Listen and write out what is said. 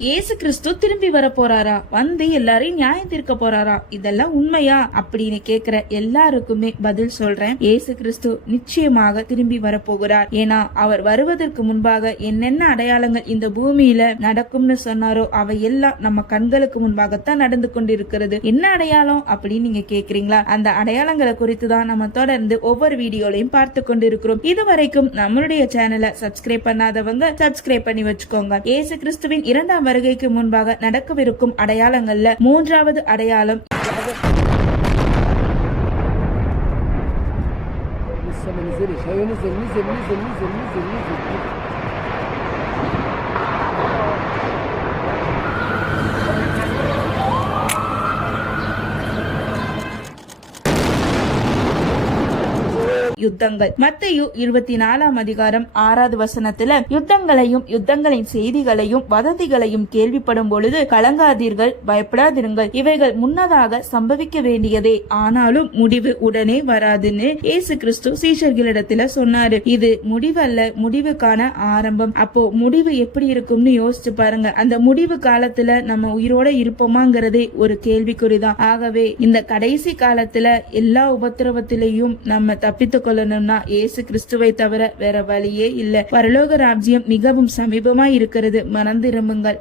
ஏசு கிறிஸ்து திரும்பி வர போறாரா, வந்து எல்லாரையும் நியாயம் தீர்க்க போறாரா, இதெல்லாம் உண்மையா அப்படின்னு கேக்குற எல்லாருக்குமே பதில் சொல்றேன். ஏசு கிறிஸ்து நிச்சயமாக திரும்பி வர போகிறார். ஏன்னா அவர் வருவதற்கு முன்பாக என்னென்ன அடையாளங்கள் இந்த பூமியில நடக்கும்னு சொன்னாரோ அவை எல்லாம் நம்ம கண்களுக்கு முன்பாகத்தான் நடந்து கொண்டிருக்கிறது. என்ன அடையாளம் அப்படின்னு நீங்க கேக்குறீங்களா? அந்த அடையாளங்களை குறித்து தான் நம்ம தொடர்ந்து ஒவ்வொரு வீடியோலையும் பார்த்து கொண்டிருக்கிறோம். இதுவரைக்கும் நம்மளுடைய சேனலை சப்ஸ்கிரைப் பண்ணாதவங்க சப்ஸ்கிரைப் பண்ணி வச்சுக்கோங்க. ஏசு கிறிஸ்துவின் இரண்டாம் வருகைக்கு முன்பாக நடக்கவிருக்கும் அடையாளங்கள்ல மூன்றாவது அடையாளம் யுத்தங்கள். மத்தேயு 24 அதிகாரம் 6வது வசனத்துல யுத்தங்களையும் யுத்தங்களின் செய்திகளையும் வதந்திகளையும் கேள்விப்படும் பொழுது கலங்காதீர்கள், பயப்படாதிருங்கள், இவைகள் முன்னதாக சம்பவிக்க வேண்டியதே, ஆனாலும் முடிவு உடனே வராதுன்னு இயேசு கிறிஸ்து சீஷர்களிடத்துல சொன்னாரு. இது முடிவல்ல, முடிவுக்கான ஆரம்பம். அப்போ முடிவு எப்படி இருக்கும்னு யோசிச்சு பாருங்க. அந்த முடிவு காலத்துல நம்ம உயிரோட இருப்போமாங்கிறதே ஒரு கேள்விக்குறிதான். ஆகவே இந்த கடைசி காலத்துல எல்லா உபத்திரவத்திலையும் நம்ம தப்பித்து கொள்ளணும்னா இயேசு கிறிஸ்துவை தவிர வேற வழியே இல்ல. பரலோக ராஜ்யம் மிகவும் சமீபமாய் இருக்கிறது. மனம் திரும்புங்கள்.